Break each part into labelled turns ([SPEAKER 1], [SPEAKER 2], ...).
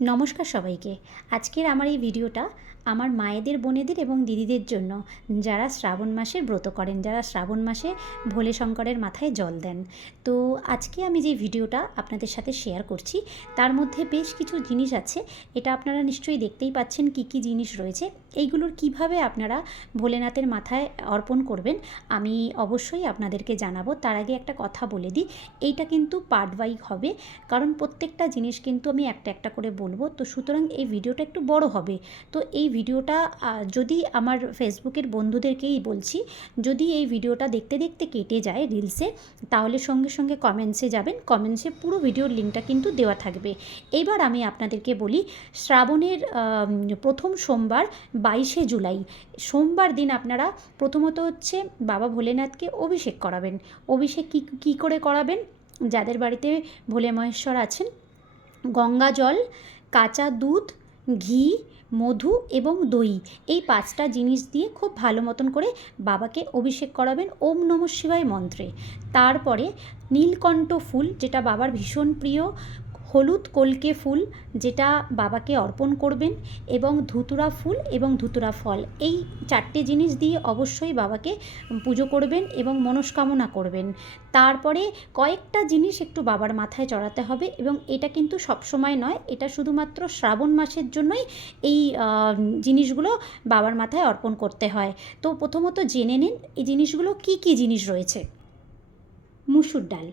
[SPEAKER 1] নমস্কার সবাইকে। আজকের আমার এই ভিডিওটা আমার মায়েদের, বোনেদের এবং দিদিদের জন্য যারা শ্রাবণ মাসে ব্রত করেন, যারা শ্রাবণ মাসে ভোলে শঙ্করের মাথায় জল দেন। তো আজকে আমি যে ভিডিওটা আপনাদের সাথে শেয়ার করছি, তার মধ্যে বেশ কিছু জিনিস আছে। এটা আপনারা নিশ্চয়ই দেখতেই পাচ্ছেন কি কি জিনিস রয়েছে। এইগুলোর কীভাবে আপনারা ভোলেনাথের মাথায় অর্পণ করবেন, আমি অবশ্যই আপনাদেরকে জানাব। তার আগে একটা কথা বলে দিই, এইটা কিন্তু পার্ট ওয়াইজ হবে। কারণ প্রত্যেকটা জিনিস কিন্তু আমি একটা একটা করে বলব। তো সুতরাং এই ভিডিওটা একটু বড় হবে। তো এই ভিডিওটা যদি আমার ফেসবুকের বন্ধুদেরকেই বলছি, যদি এই ভিডিওটা দেখতে দেখতে কেটে যায় রিলসে, তাহলে সঙ্গে সঙ্গে কমেন্টসে যাবেন। কমেন্টসে পুরো ভিডিওর লিঙ্কটা কিন্তু দেওয়া থাকবে। এবার আমি আপনাদেরকে বলি, শ্রাবণের প্রথম সোমবার, বাইশে জুলাই। সোমবার দিন আপনারা প্রথমত হচ্ছে বাবা ভোলেনাথকে অভিষেক করাবেন। অভিষেক কী কী করে করাবেন? যাদের বাড়িতে ভোলে মহেশ্বর আছেন, গঙ্গা জল কাঁচা দুধ, ঘি, মধু এবং দই। এই পাঁচটা জিনিস দিয়ে খুব ভালো মতন করে বাবাকে অভিষেক করাবেন ওম নম শিবায় মন্ত্রে। তারপরে নীলকণ্ঠ ফুল, যেটা বাবার ভীষণ প্রিয় হলুদ কলকে ফুল যেটা বাবাকে অর্পণ করবেন এবং ধুতুরা ফুল এবং ধুতুরা ফল। এই চারটে জিনিস দিয়ে অবশ্যই বাবাকে পুজো করবেন এবং মনস্কামনা করবেন। তারপরে কয়েকটা জিনিস একটু বাবার মাথায় চড়াতে হবে এবং এটা কিন্তু সবসময় নয়, এটা শুধুমাত্র শ্রাবণ মাসের জন্যই এই জিনিসগুলো বাবার মাথায় অর্পণ করতে হয়। তো প্রথমত জেনে নিন, এই জিনিসগুলো কি কি জিনিস রয়েছে? মুসুর ডাল।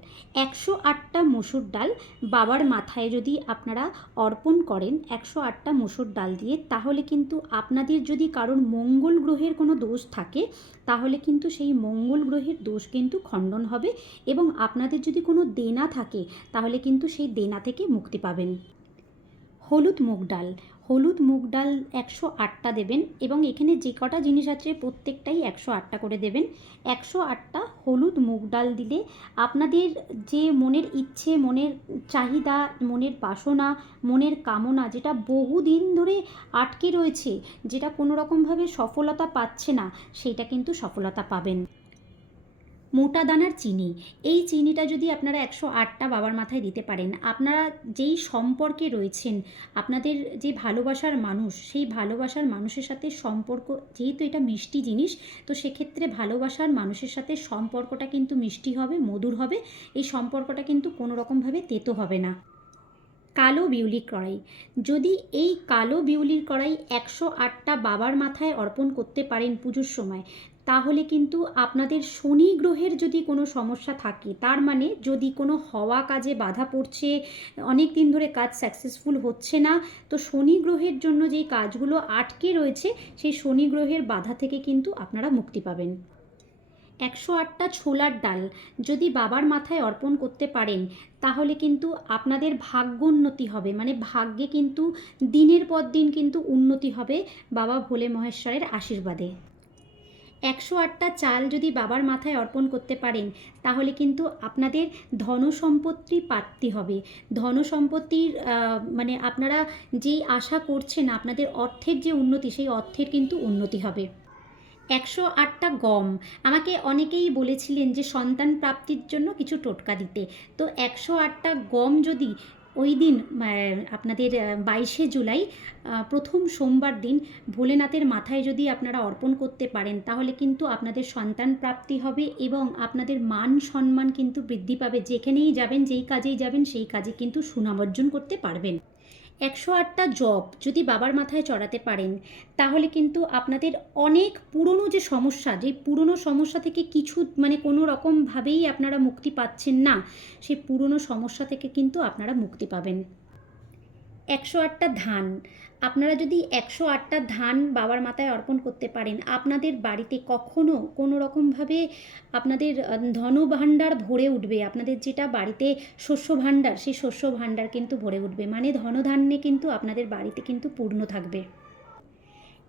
[SPEAKER 1] একশো আটটা মুসুর ডাল বাবার মাথায় যদি আপনারা অর্পণ করেন একশো আটটা মুসুর ডাল দিয়ে, তাহলে কিন্তু আপনাদের যদি কারোর মঙ্গল গ্রহের কোনো দোষ থাকে, তাহলে কিন্তু সেই মঙ্গল গ্রহের দোষ কিন্তু খণ্ডন হবে এবং আপনাদের যদি কোনো দেনা থাকে, তাহলে কিন্তু সেই দেনা থেকে মুক্তি পাবেন। হলুদ মুগ ডাল। হলুদ মুগ ডাল একশো আটটা দেবেন এবং এখানে যে কটা জিনিস আছে প্রত্যেকটাই একশো আটটা করে দেবেন। একশো আটটা হলুদ মুগ ডাল দিলে আপনাদের যে মনের ইচ্ছে, মনের চাহিদা, মনের বাসনা, মনের কামনা যেটা বহুদিন ধরে আটকে রয়েছে, যেটা কোনো রকমভাবে সফলতা পাচ্ছে না, সেইটা কিন্তু সফলতা পাবেন। মোটা দানার চিনি। এই চিনিটা যদি আপনারা একশো আটটা বাবার মাথায় দিতে পারেন, আপনারা যেই সম্পর্কে রয়েছেন, আপনাদের যে ভালোবাসার মানুষ, সেই ভালোবাসার মানুষের সাথে সম্পর্ক, যেহেতু এটা মিষ্টি জিনিস, তো সেক্ষেত্রে ভালোবাসার মানুষের সাথে সম্পর্কটা কিন্তু মিষ্টি হবে, মধুর হবে, এই সম্পর্কটা কিন্তু কোনো রকমভাবে তেতো হবে না। কালো বিউলি কড়াই। যদি এই কালো বিউলির কড়াই একশো আটটা বাবার মাথায় অর্পণ করতে পারেন পুজোর সময় তাহলে কিন্তু আপনাদের শনি গ্রহের যদি কোনো সমস্যা থাকে, তার মানে যদি কোনো হওয়া কাজে বাধা পড়ছে, অনেক দিন ধরে কাজ সাকসেসফুল হচ্ছে না, তো শনি গ্রহের জন্য যেই কাজগুলো আটকে রয়েছে, সেই শনি গ্রহের বাধা থেকে কিন্তু আপনারা মুক্তি পাবেন। একশো আটটা ছোলার ডাল যদি বাবার মাথায় অর্পণ করতে পারেন, তাহলে কিন্তু আপনাদের ভাগ্যোন্নতি হবে। মানে ভাগ্যে কিন্তু দিনের পর দিন কিন্তু উন্নতি হবে বাবা ভোলে মহেশ্বরের আশীর্বাদে। একশো আটটা চাল যদি বাবার মাথায় অর্পণ করতে পারেন, তাহলে কিন্তু আপনাদের ধন সম্পত্তি প্রাপ্তি হবে। ধন সম্পত্তির মানে আপনারা যেই আশা করছেন আপনাদের অর্থের যে উন্নতি, সেই অর্থের কিন্তু উন্নতি হবে। একশো আটটা গম। আমাকে অনেকেই বলেছিলেন যে সন্তান প্রাপ্তির জন্য কিছু টোটকা দিতে। তো একশো আটটা গম যদি ওই দিন আপনাদের বাইশে জুলাই প্রথম সোমবার দিন ভোলেনাথের মাথায় যদি আপনারা অর্পণ করতে পারেন, তাহলে কিন্তু আপনাদের সন্তান প্রাপ্তি হবে এবং আপনাদের মান সম্মান কিন্তু বৃদ্ধি পাবে। যেখানেই যাবেন, যেই কাজেই যাবেন, সেই কাজে কিন্তু সুনাম অর্জন করতে পারবেন। একশো আটটা জব যদি বাবার মাথায় চড়াতে পারেন, তাহলে কিন্তু আপনাদের অনেক পুরনো যে সমস্যা, যে পুরনো সমস্যা থেকে কিছু মানে কোনো রকমভাবেই আপনারা মুক্তি পাচ্ছেন না সেই পুরনো সমস্যা থেকে কিন্তু আপনারা মুক্তি পাবেন। একশো আটটা ধান আপনারা যদি একশো আটটা ধান বাবার মাথায় অর্পণ করতে পারেন, আপনাদের বাড়িতে কখনও কোনো রকমভাবে আপনাদের ধনভাণ্ডার ভরে উঠবে। আপনাদের যেটা বাড়িতে শস্য ভাণ্ডার সেই শস্য ভাণ্ডার কিন্তু ভরে উঠবে। মানে ধনধান্যে কিন্তু আপনাদের বাড়িতে কিন্তু পূর্ণ থাকবে।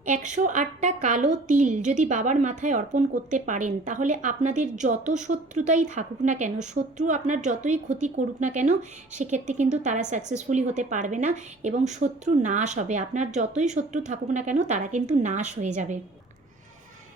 [SPEAKER 1] একশো আটটা কালো তিল যদি বাবার মাথায় অর্পণ করতে পারেন, তাহলে আপনাদের যত শত্রুতাই থাকুক না কেন, শত্রু আপনার যতই ক্ষতি করুক না কেন, সেক্ষেত্রে কিন্তু তারা সাকসেসফুলি হতে পারবে না এবং শত্রু নাশ হবে। আপনার যতই শত্রু থাকুক না কেন, তারা কিন্তু নাশ হয়ে যাবে।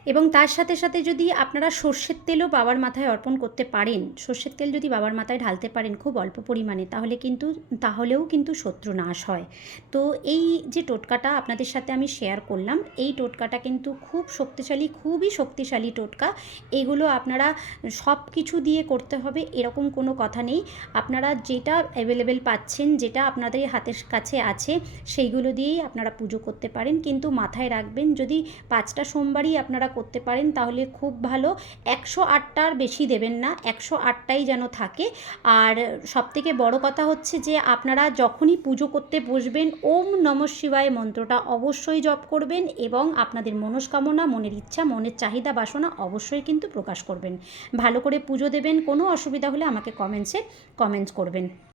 [SPEAKER 1] এবং তার সাথে সাথে যদি আপনারা সর্ষের তেলও বাবার মাথায় অর্পণ করতে পারেন, সর্ষের তেল যদি বাবার মাথায় ঢালতে পারেন খুব অল্প পরিমাণে, তাহলে কিন্তু, তাহলেও কিন্তু শত্রু নাশ হয়। তো এই যে টোটকাটা আপনাদের সাথে আমি শেয়ার করলাম, এই টোটকাটা কিন্তু খুব শক্তিশালী, খুবই শক্তিশালী টোটকা। এগুলো আপনারা সব কিছু দিয়ে করতে হবে, এরকম কোনো কথা নেই। আপনারা যেটা অ্যাভেলেবেল পাচ্ছেন, যেটা আপনাদের হাতের কাছে আছে, সেইগুলো দিয়েই আপনারা পুজো করতে পারেন। কিন্তু মাথায় রাখবেন, যদি পাঁচটা সোমবারই আপনারা করতে পারেন, তাহলে খুব ভালো। একশো আটটার বেশি দেবেন না, একশো আটটাই যেন থাকে। আর সবথেকে বড় কথা হচ্ছে যে, আপনারা যখনই পুজো করতে বসবেন, ওম নম শিবায় মন্ত্রটা অবশ্যই জপ করবেন এবং আপনাদের মনস্কামনা, মনের ইচ্ছা, মনের চাহিদা, বাসনা অবশ্যই কিন্তু প্রকাশ করবেন। ভালো করে পুজো দেবেন, কোনো অসুবিধা হলে আমাকে কমেন্টসে কমেন্টস করবেন।